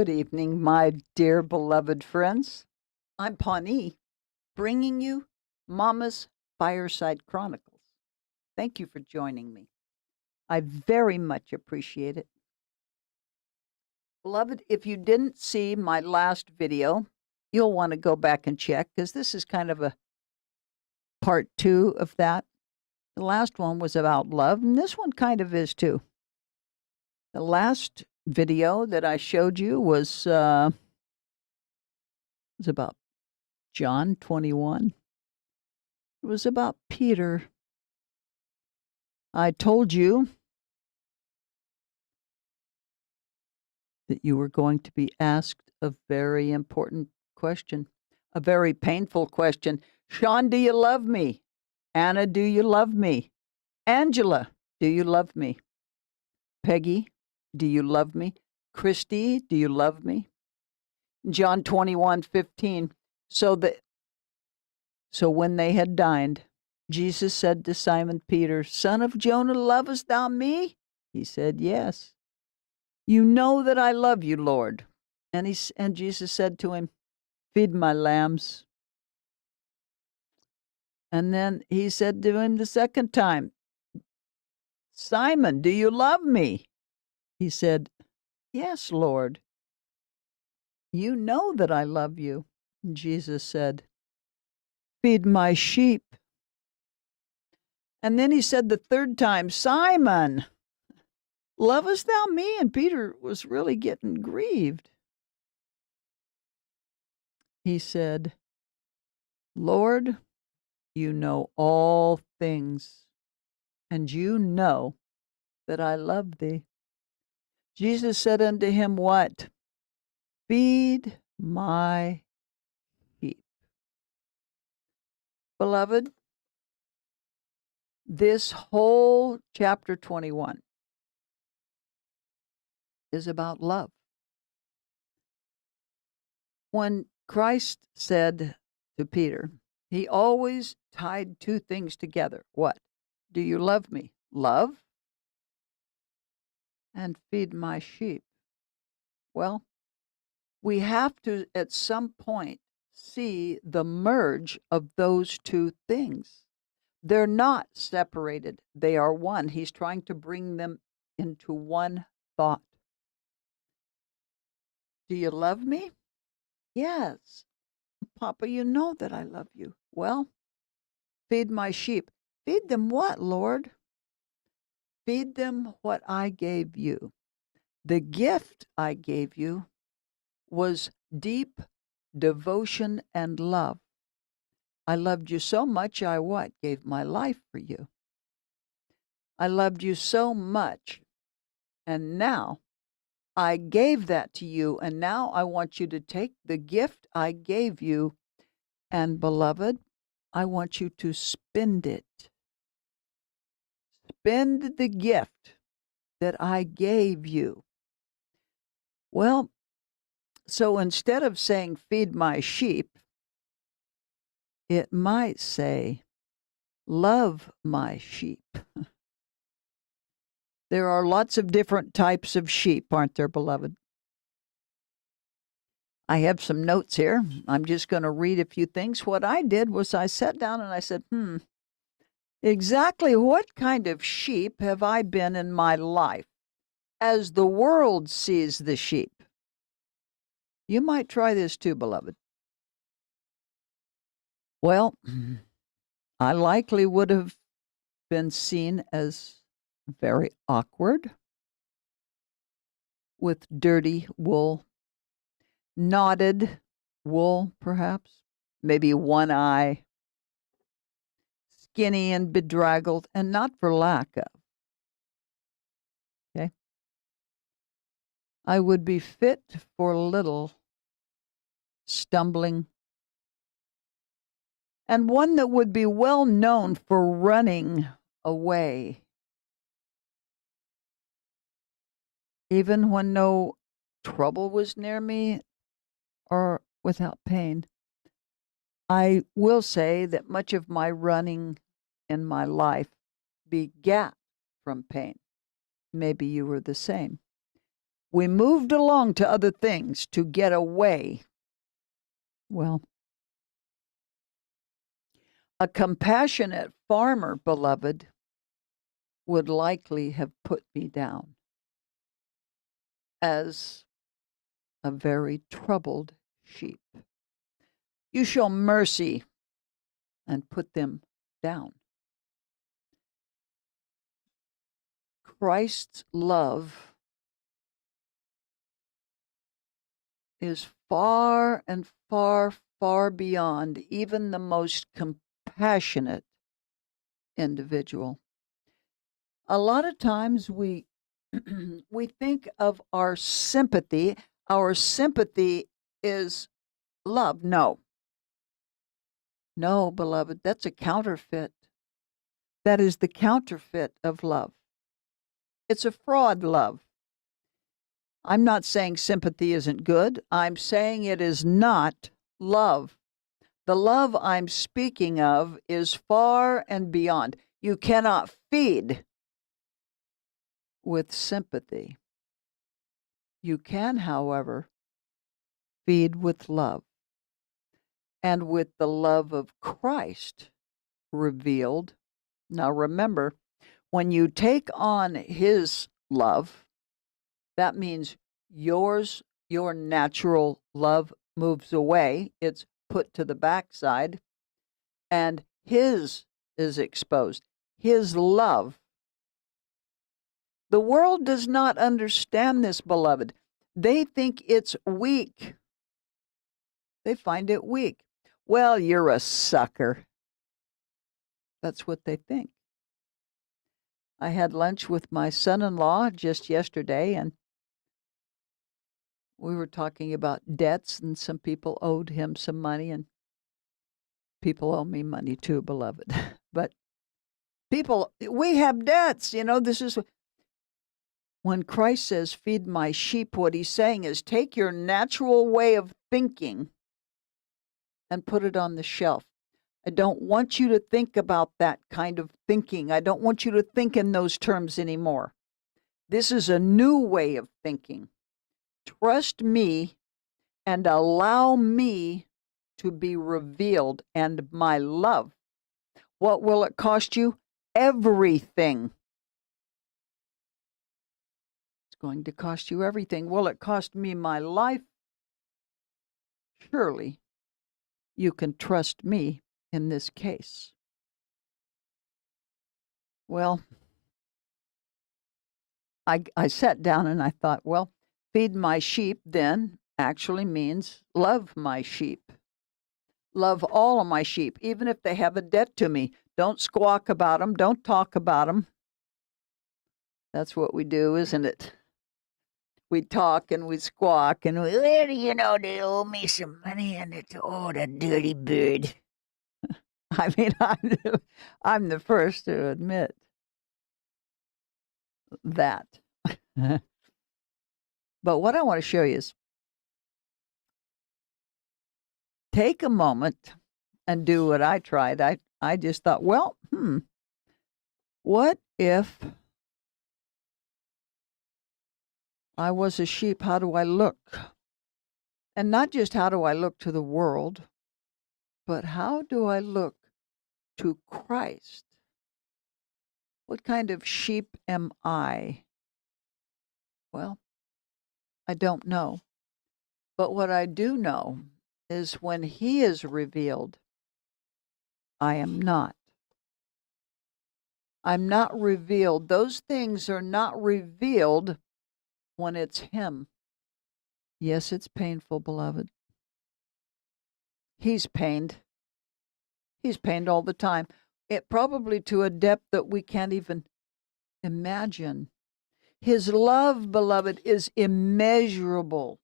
Good evening, my dear beloved friends. I'm Pawnee, bringing you Mama's Fireside Chronicles. Thank you for joining me. I very much appreciate it. Beloved, if you didn't see my last video, you'll want to go back and check because this is kind of a part two of that. The last one was about love, and this one kind of is too. The last video that I showed you was about John 21. It was about Peter. I told you that you were going to be asked a very important question, a very painful question. Sean, do you love me? Anna, do you love me? Angela, do you love me? Peggy, do you love me? Christy, do you love me? John 21:15. So when they had dined, Jesus said to Simon Peter, Son of Jonah, lovest thou me? He said, Yes. You know that I love you, Lord. And Jesus said to him, Feed my lambs. And then he said to him the second time, Simon, do you love me? He said, Yes, Lord. You know that I love you. And Jesus said, Feed my sheep. And then he said the third time, Simon, lovest thou me? And Peter was really getting grieved. He said, Lord, you know all things, and you know that I love thee. Jesus said unto him, What? Feed my sheep. Beloved, this whole chapter 21 is about love. When Christ said to Peter, he always tied two things together. What? Do you love me? Love and feed my sheep. Well, we have to, at some point, see the merge of those two things. They're not separated. They are one. He's trying to bring them into one thought. Do you love me? Yes. Papa, you know that I love you. Well, feed my sheep. Feed them what, Lord? Feed them what I gave you. The gift I gave you was deep devotion and love. I loved you so much, I what? Gave my life for you. I loved you so much, and now I gave that to you, and now I want you to take the gift I gave you, and beloved, I want you to spend it. Spend the gift that I gave you. Well, so instead of saying, feed my sheep, it might say, love my sheep. There are lots of different types of sheep, aren't there, beloved? I have some notes here. I'm just going to read a few things. What I did was I sat down and I said, exactly what kind of sheep have I been in my life as the world sees the sheep? You might try this too, beloved. Well, I likely would have been seen as very awkward, with dirty wool, knotted wool, perhaps, maybe one eye, skinny and bedraggled, and not for lack of. Okay? I would be fit for little, stumbling, and one that would be well known for running away, even when no trouble was near me or without pain. I will say that much of my running in my life begat from pain. Maybe you were the same. We moved along to other things to get away. Well, a compassionate farmer, beloved, would likely have put me down as a very troubled sheep. You show mercy and put them down. Christ's love is far and far, far beyond even the most compassionate individual. A lot of times we we think of our sympathy. Our sympathy is love. No. No, beloved, that's a counterfeit. That is the counterfeit of love. It's a fraud love. I'm not saying sympathy isn't good. I'm saying it is not love. The love I'm speaking of is far and beyond. You cannot feed with sympathy. You can, however, feed with love, and with the love of Christ revealed. Now remember, when you take on his love, that means your natural love moves away. It's put to the backside, and his is exposed. His love. The world does not understand this, beloved. They think it's weak. They find it weak. Well, you're a sucker. That's what they think. I had lunch with my son-in-law just yesterday, and we were talking about debts, and some people owed him some money, and people owe me money too, beloved. But people, we have debts. This is when Christ says, feed my sheep, what he's saying is take your natural way of thinking and put it on the shelf. I don't want you to think about that kind of thinking. I don't want you to think in those terms anymore. This is a new way of thinking. Trust me and allow me to be revealed and my love. What will it cost you? Everything. It's going to cost you everything. Will it cost me my life? Surely you can trust me in this case. Well, I sat down and I thought, well, feed my sheep then actually means love my sheep. Love all of my sheep, even if they have a debt to me. Don't squawk about them. Don't talk about them. That's what we do, isn't it? We talk and we squawk and we, well, they owe me some money and it's, oh, the dirty bird. I mean, I'm the first to admit that. But what I want to show you is take a moment and do what I tried. I just thought, well, what if I was a sheep? How do I look? And not just how do I look to the world, but how do I look to Christ? What kind of sheep am I? Well, I don't know. But what I do know is when he is revealed, I am not. I'm not revealed. Those things are not revealed when it's him. Yes, it's painful, beloved. He's pained. He's pained all the time. It probably to a depth that we can't even imagine. His love, beloved, is immeasurable.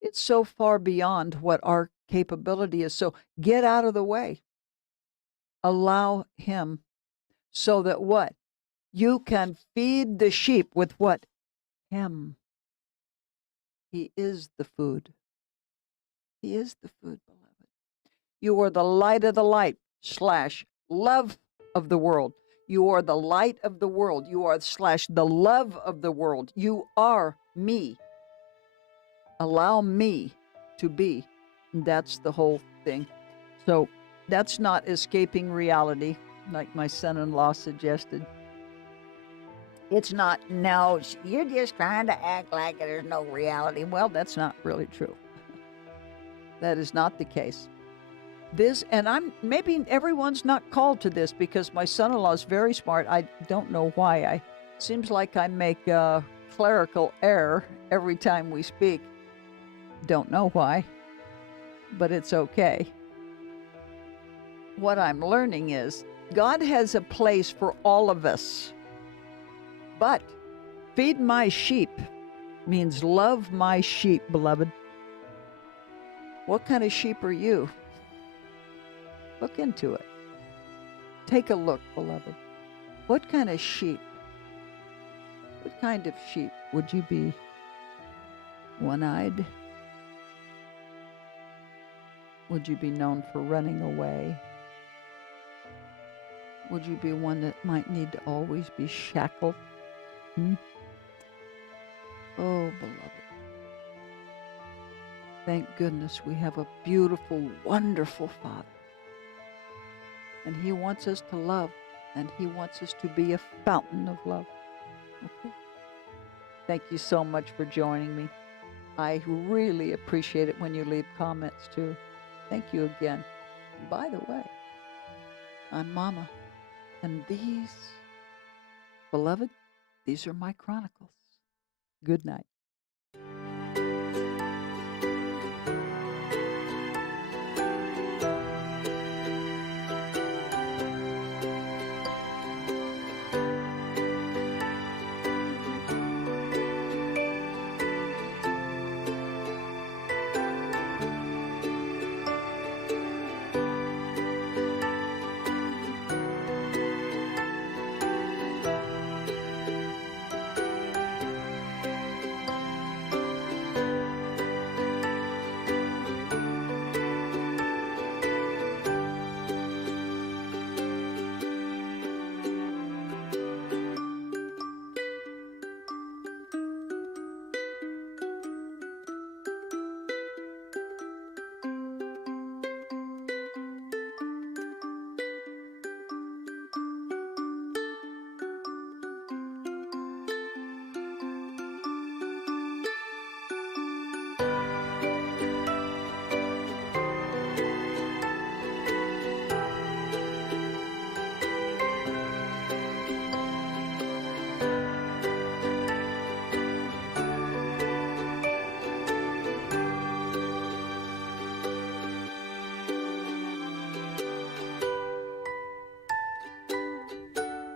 It's so far beyond what our capability is. So get out of the way. Allow him so that what? You can feed the sheep with what? Him. He is the food. He is the food, beloved. You are the light of the light / love of the world. You are the light of the world. You are / the love of the world. You are me. Allow me to be. And that's the whole thing. So that's not escaping reality, like my son-in-law suggested. It's not, no, you're just trying to act like there's no reality. Well, that's not really true. That is not the case. This, and maybe everyone's not called to this because my son-in-law is very smart. I don't know why. Seems like I make a clerical error every time we speak. Don't know why, but it's okay. What I'm learning is God has a place for all of us. But feed my sheep means love my sheep, beloved. What kind of sheep are you? Look into it. Take a look, beloved. What kind of sheep? What kind of sheep would you be? One-eyed? Would you be known for running away? Would you be one that might need to always be shackled? Oh, beloved. Thank goodness we have a beautiful, wonderful Father. And He wants us to love, and He wants us to be a fountain of love. Okay? Thank you so much for joining me. I really appreciate it when you leave comments, too. Thank you again. By the way, I'm Mama, and these, beloved, these are my chronicles. Good night.